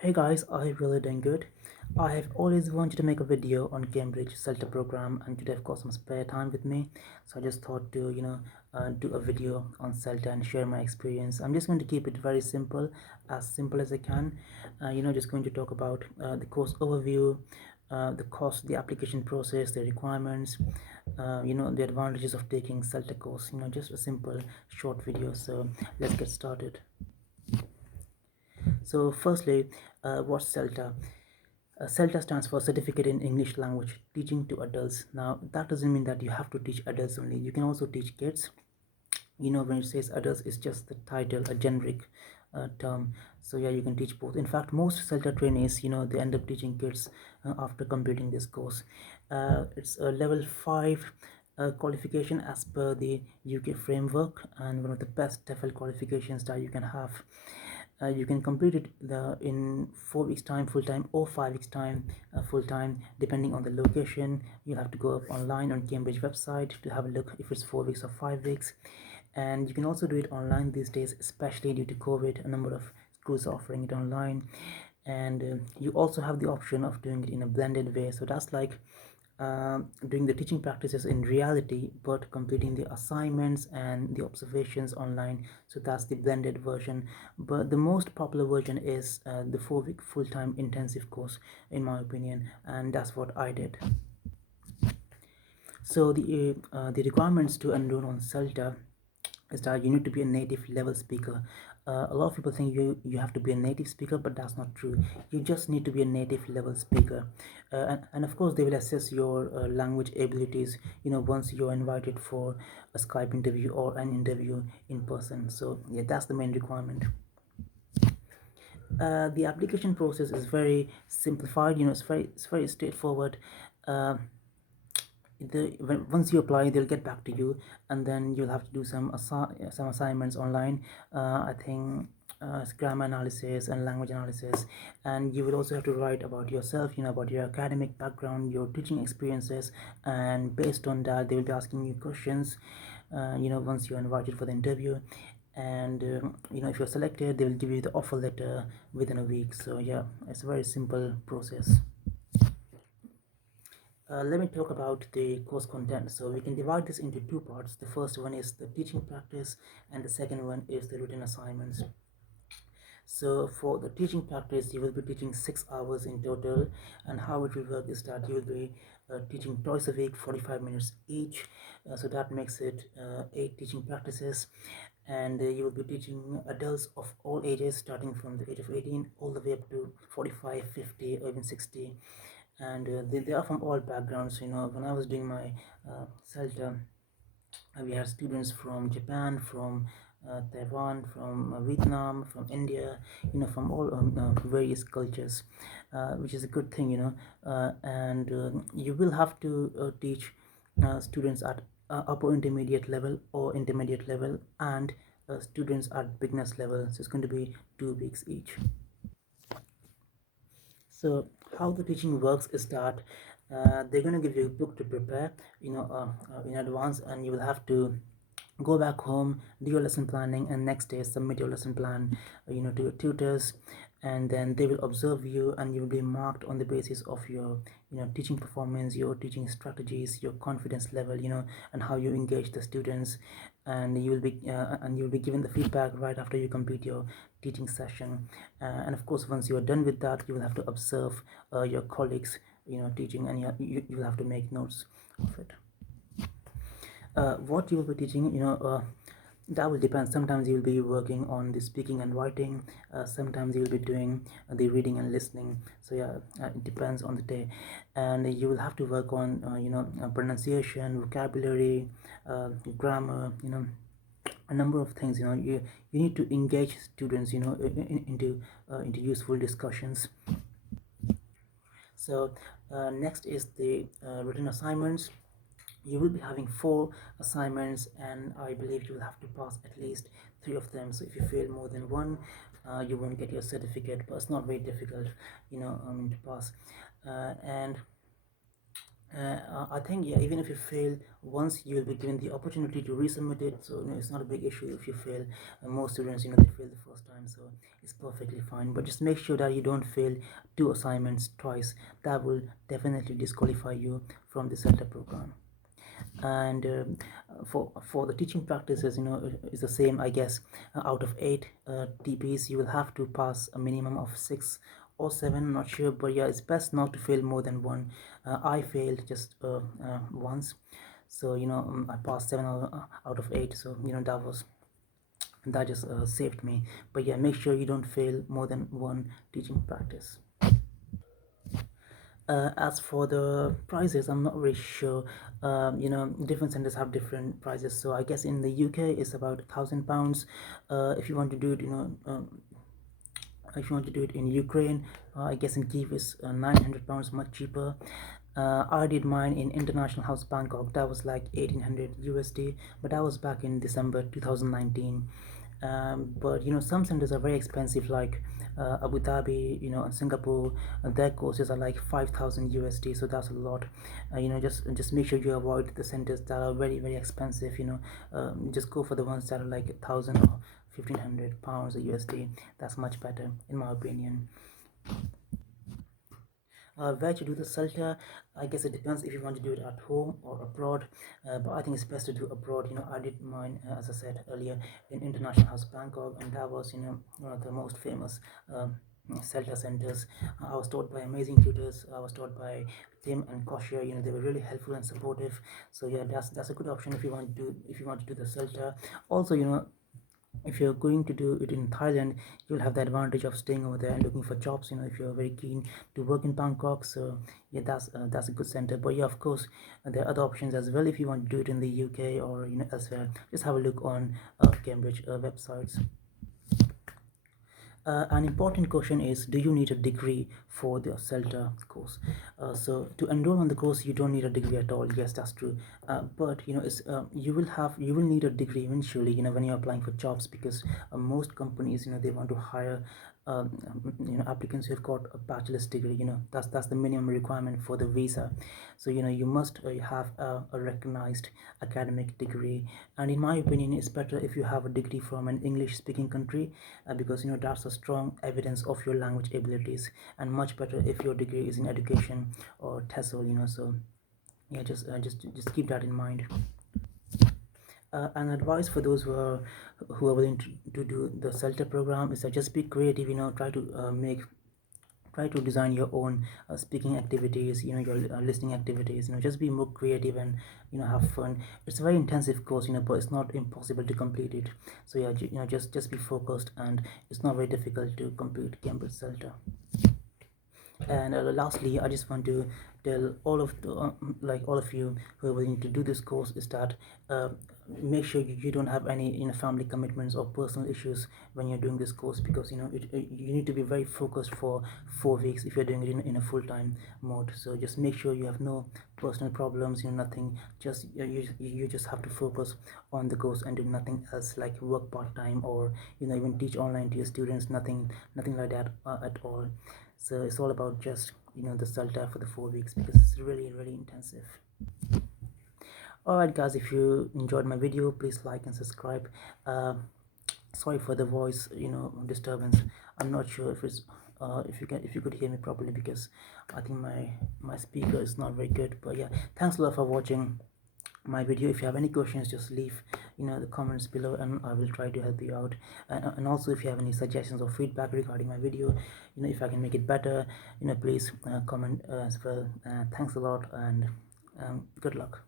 Hey guys, I'm really doing good. I have always wanted to make a video on Cambridge Celta program, and today I've got some spare time with me, so I just thought to do a video on Celta and share my experience. I'm just going to keep it very simple as I can. Just going to talk about the course overview, the course, the application process, the requirements, the advantages of taking Celta course. Just a simple short video. So let's get started. So firstly, what's Celta? CELTA stands for Certificate in English Language Teaching to Adults. Now, that doesn't mean that you have to teach adults only. You can also teach kids. When it says adults, it's just the title, a generic term. So yeah, you can teach both. In fact, most CELTA trainees, they end up teaching kids after completing this course. It's a level 5 qualification as per the UK framework, and one of the best TEFL qualifications that you can have. You can complete it in 4 weeks time full time, or 5 weeks time full time, depending on the location. You have to go up online on Cambridge website to have a look if it's 4 weeks or 5 weeks. And you can also do it online these days, especially due to COVID. A number of schools are offering it online. And you also have the option of doing it in a blended way, so that's like doing the teaching practices in reality but completing the assignments and the observations online. So that's the blended version, but the most popular version is the 4 week full-time intensive course, in my opinion, and that's what I did. So the requirements to enroll on CELTA is that you need to be a native level speaker. A lot of people think you have to be a native speaker, but that's not true. You just need to be a native level speaker, and of course they will assess your language abilities, once you're invited for a Skype interview or an interview in person. So yeah, that's the main requirement. The application process is very simplified. It's very straightforward. uh, Once you apply, they'll get back to you, and then you'll have to do some assignments online. I think it's grammar analysis and language analysis, and you will also have to write about yourself, about your academic background, your teaching experiences, and based on that they will be asking you questions once you're invited for the interview. And if you're selected, they will give you the offer letter within a week. So yeah, it's a very simple process. Let me talk about the course content. So we can divide this into two parts. The first one is the teaching practice, and the second one is the written assignments. So for the teaching practice, you will be teaching 6 hours in total, and how it will work is that you will be teaching twice a week, 45 minutes each. So that makes it 8 teaching practices, and you will be teaching adults of all ages, starting from the age of 18 all the way up to 45, 50, or even 60. And they are from all backgrounds. When I was doing my CELTA, we had students from Japan, from Taiwan, from Vietnam, from India, from all various cultures, which is a good thing. And you will have to teach students at upper intermediate level or intermediate level, and students at beginners level. So it's going to be 2 weeks each. So how the teaching works is that they're going to give you a book to prepare, in advance, and you will have to go back home, do your lesson planning, and next day submit your lesson plan, to your tutors, and then they will observe you, and you will be marked on the basis of your, teaching performance, your teaching strategies, your confidence level, and how you engage the students. And you'll be given the feedback right after you complete your teaching session. And of course, once you are done with that, you will have to observe your colleagues, teaching, and you will have to make notes of it. What you will be teaching, that will depend. Sometimes you will be working on the speaking and writing, sometimes you will be doing the reading and listening. So yeah, it depends on the day. And you will have to work on pronunciation, vocabulary, grammar, a number of things. You need to engage students, into useful discussions. So next is the written assignments. You will be having 4 assignments, and I believe you will have to pass at least 3 of them. So if you fail more than one, you won't get your certificate, but it's not very difficult, to pass. And I think, yeah, even if you fail once, you will be given the opportunity to resubmit it. So it's not a big issue if you fail. Most students, they fail the first time, so it's perfectly fine. But just make sure that you don't fail two assignments twice. That will definitely disqualify you from the Celta program. And for the teaching practices, is the same, I guess. Out of 8 TPs, you will have to pass a minimum of 6 or 7, not sure, but yeah, it's best not to fail more than one. I failed just once, so I passed 7 out of 8, so that just saved me. But yeah, make sure you don't fail more than one teaching practice. As for the prices, I'm not really sure. Different centers have different prices. So I guess in the UK it's about £1,000. If you want to do it, if you want to do it in Ukraine, I guess in Kiev is £900, much cheaper. I did mine in International House Bangkok. That was like 1800 USD, but that was back in December 2019. But some centers are very expensive, like Abu Dhabi, and Singapore. Their courses are like 5,000 USD, so that's a lot. Just make sure you avoid the centers that are very very expensive. Just go for the ones that are like 1,000 or £1,500 a USD. That's much better in my opinion. Where to do the Celta, I guess it depends if you want to do it at home or abroad. But I think it's best to do abroad. I did mine, as I said earlier, in International House Bangkok, and that was one of the most famous Celta centers. I was taught by amazing tutors. I was taught by Tim and Koshia. They were really helpful and supportive. So yeah, that's a good option if you want to do the Celta. Also, if you're going to do it in Thailand, you'll have the advantage of staying over there and looking for jobs. If you're very keen to work in Bangkok, so yeah, that's a good center. But yeah, of course, there are other options as well if you want to do it in the UK or elsewhere. Just have a look on Cambridge websites. An important question is, do you need a degree for the Celta course? So to enroll on the course, you don't need a degree at all. Yes, that's true. But you will need a degree eventually. When you're applying for jobs, because most companies, they want to hire um, applicants who have got a bachelor's degree. That's the minimum requirement for the visa. So you must have a recognized academic degree. And in my opinion, it's better if you have a degree from an English speaking country, because that's a strong evidence of your language abilities, and much better if your degree is in education or TESOL. So yeah, just keep that in mind. An advice for those who are willing to do the Celta program is that just be creative. Try to design your own speaking activities, your listening activities. Just be more creative and have fun. It's a very intensive course, but it's not impossible to complete it. So yeah, just be focused, and it's not very difficult to complete Cambridge Celta. And lastly, I just want to tell all of all of you who are willing to do this course is that uh, make sure you don't have any family commitments or personal issues when you're doing this course, because you need to be very focused for 4 weeks if you're doing it in a full-time mode. So just make sure you have no personal problems, nothing. Just you just have to focus on the course and do nothing else, like work part-time or even teach online to your students. Nothing like that at all. So it's all about just the Celta for the 4 weeks, because it's really really intensive. Alright guys, if you enjoyed my video, please like and subscribe. Sorry for the voice disturbance. I'm not sure if it's if you could hear me properly, because I think my speaker is not very good. But yeah, thanks a lot for watching my video. If you have any questions, just leave the comments below, and I will try to help you out. And also, if you have any suggestions or feedback regarding my video, if I can make it better, please comment as well. Thanks a lot, and good luck.